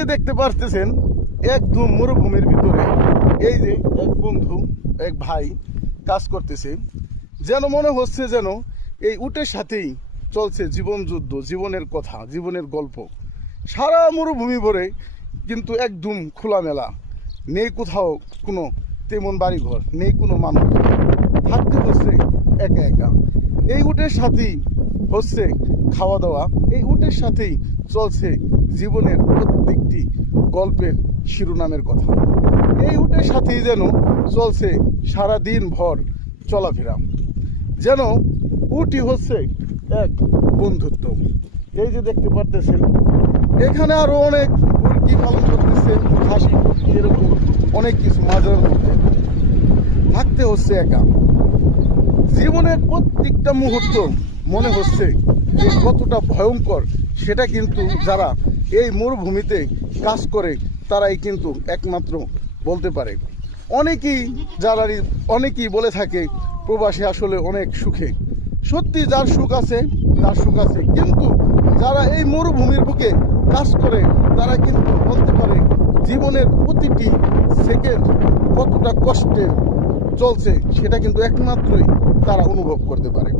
যে দেখতে পারতেছেন একদম মরুভূমির ভিতরে এই যে এক বন্ধু এক ভাই কাজ করতেছে, যেন মনে হচ্ছে যেন এই উটের সাথেই চলছে জীবন যুদ্ধ, জীবনের কথা, জীবনের গল্প। সারা মরুভূমি ভরে কিন্তু একদম খোলামেলা, নেই কোথাও কোনো তেমন বাড়িঘর, নেই কোনো মানুষ, থাকতে হচ্ছে একা একা। এই উটের সাথেই হচ্ছে খাওয়া দাওয়া, এই উটের সাথেই চলছে জীবনের প্রত্যেকটি গল্পের শিরোনামের কথা। এই উটের সাথেই যেন চলছে সারা দিন ভর চলাফেরা, যেন উটই হচ্ছে এক বন্ধুত্ব। এই যে দেখতে পারতেছেন এখানে আরো অনেক মুরগি পালন করতেছে, খাসি এরকম অনেক কিছু মাঝের মধ্যে। থাকতে হচ্ছে একা, জীবনের প্রত্যেকটা মুহূর্ত মনে হচ্ছে যে কতটা ভয়ঙ্কর, সেটা কিন্তু যারা এই মরুভূমিতে কাজ করে তারাই কিন্তু একমাত্র বলতে পারে। অনেকেই বলে থাকে প্রবাসী আসলে অনেক সুখে। সত্যি, যার সুখ আছে তার সুখ আছে, কিন্তু যারা এই মরুভূমির বুকে কাজ করে তারা কিন্তু বলতে পারে জীবনের প্রতিটি সেকেন্ড কতটা কষ্টের চলছে, সেটা কিন্তু একমাত্রই তারা অনুভব করতে পারে।